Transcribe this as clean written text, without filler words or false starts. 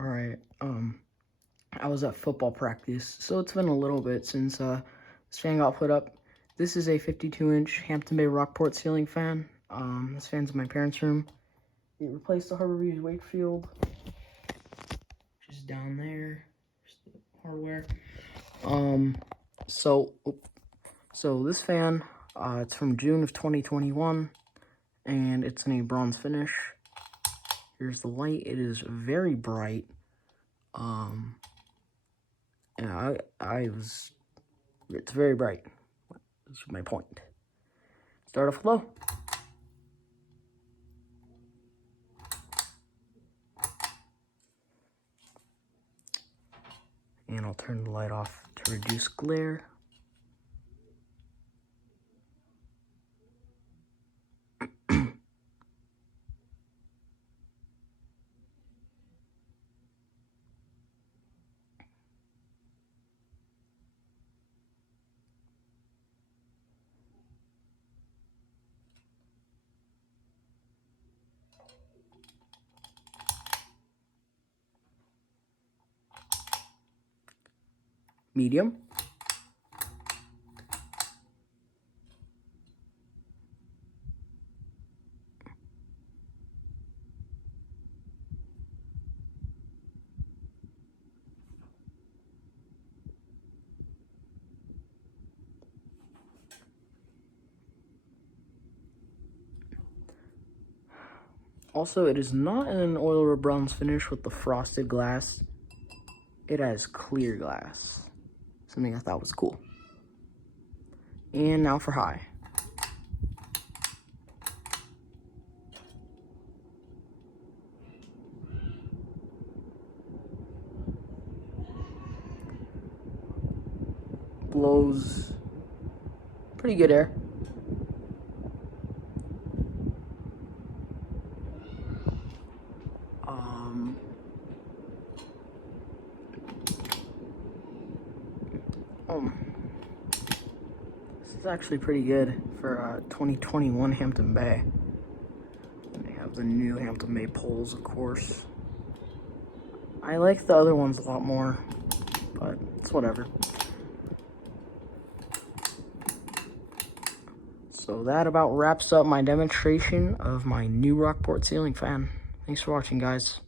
Alright, I was at football practice, so it's been a little bit since this fan got put up. This is a 52-inch Hampton Bay Rockport ceiling fan. This fan's in my parents' room. It replaced the Harborview Wakefield, just down there. Just the hardware. So this fan, it's from June of 2021, and it's in a bronze finish. Here's the light. It is very bright. Yeah, it's very bright. That's my point. Start off low. And I'll turn the light off to reduce glare. Medium. Also, it is not an oil or bronze finish with the frosted glass. It has clear glass. Something I thought was cool. And now for high. Blows pretty good air. This is actually pretty good for 2021 Hampton Bay. They have the new Hampton Bay poles, of course. I like the other ones a lot more, but it's whatever. So that about wraps up my demonstration of my new Rockport ceiling fan. Thanks for watching, guys.